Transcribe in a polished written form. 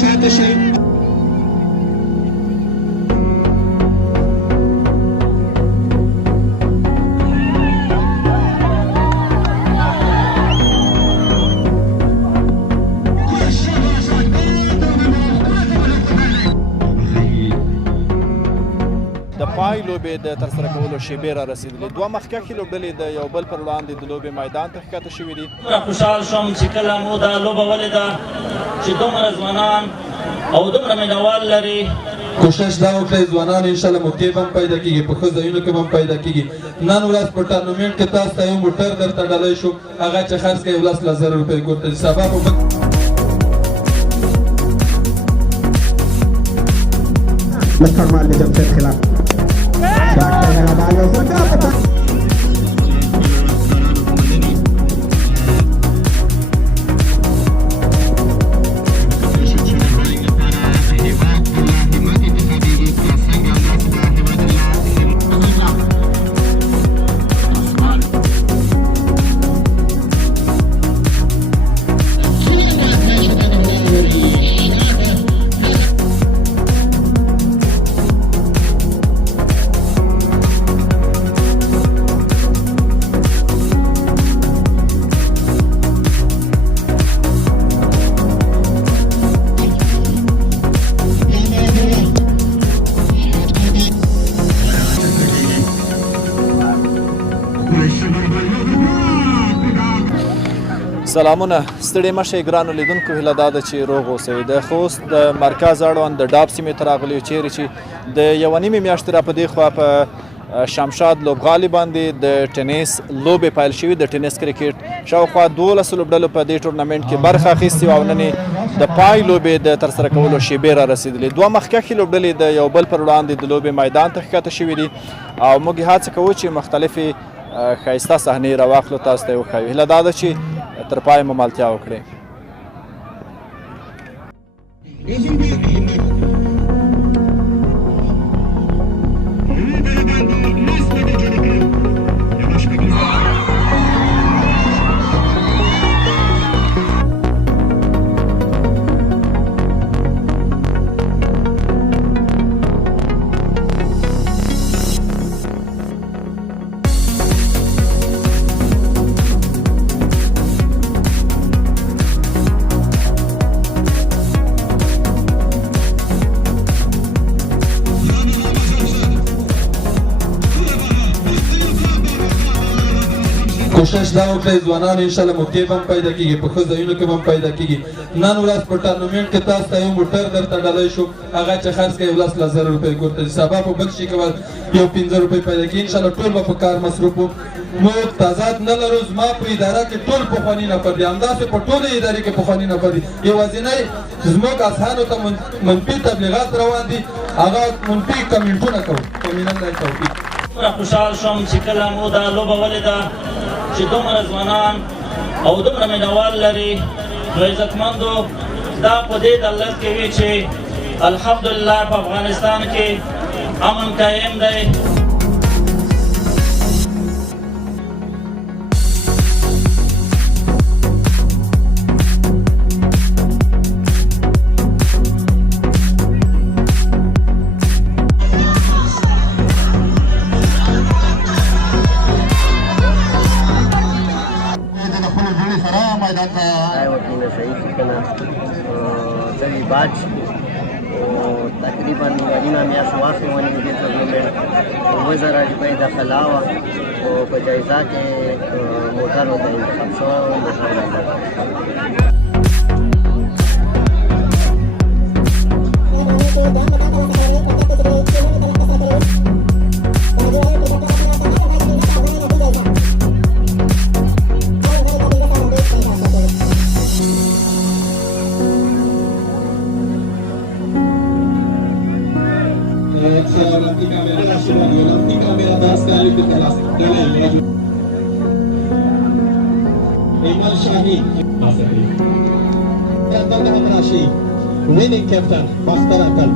شاته شي. د پای لوبې د ترسره کولو شیبې را رسېدلې. دوه مخکښې لوبډلې د یو بل پر وړاندې د لوبې میدان ته ښکته شوي دي. خوشحال شوم چې کله مو دا لوبه ولیده چې دومره ځوانان او دومره مینوال لري. کوشش دا وکړئ ځوانان انشاءالله موقع به هم پیدا کېږي، په ښه ځایونو کې به هم پیدا کېږي. نن ورځ په ټورنمنټ کې تاسو ته یو موټر درته ډالۍ شو، هغه چې خرڅ کړئ 10,000 روپۍ ګورته سبا په مستعمل لجمع के खिलाफ سلامونه، ستړي مشئ ګرانو لیدونکو، هیله دا ده چې روغ اوسئ. د خوست د مرکز اړوند د ډاب سیمې ته راغلي یو، چیرې چې د یوه نیمې میاشتې را په دې خوا په شمشاد لوبغالي باندې د ټینس لوبې پیل شوي، د ټینس کرکټ. شاوخوا 12 لوبډلو په دې ټورنمنټ کې برخه اخیستې وه او نن یې د پای لوبې د ترسره کولو شیبې را رسېدلې. دوه مخکښې لوبډلې د یو بل پر وړاندې د لوبې میدان ته ښکته شوي دي او موږ یې هڅه کوو چې مختلفې ښایسته صحنې راواخلو، تاسو ته یې وښایو. هیله دا ده چې تر پای ممالتیا وکړئ. کوشش دا وکړئ ځوانان انشاءالله موقع به هم پیدا کېږي، په ښه ځایونو کې به هم پیدا کېږي. نن ورځ په ټورنمنټ کې تاسو ته یو موټر درته ډالۍ شو، هغه چې خرڅ کړئ 10,000 روپۍ ګورته سبا په بل شي کې به یو 15 روپۍ پیدا کېږي. انشاءالله ټول به په کار مصروف وو. موږ تضاد نه لرو، زما په اداره کې ټول پخواني نفر دي، همداسې په ټولې ادارې کې پخواني نفر دي. یوازینی زموږ اذهانو ته منفي تبلیغات روان دي، هغه منفي کمنټونه کوو. ومن الله توفیق. خوشحال شوم چې کله مو دا لوبه ولیده چې دومره ځوانان او دومره مینوال لري. نو عزتمندو دا په دې دلالت کوي چې الحمدلله په افغانستان کې امن قایم دی. بعد تقریبا نیمه میاشت واقع ونې دې ټورنمنټ 2000 روپۍ داخله وه او په جایزه کې موټر ورته انتخاب شوی و. Winning captain, Master Uncle.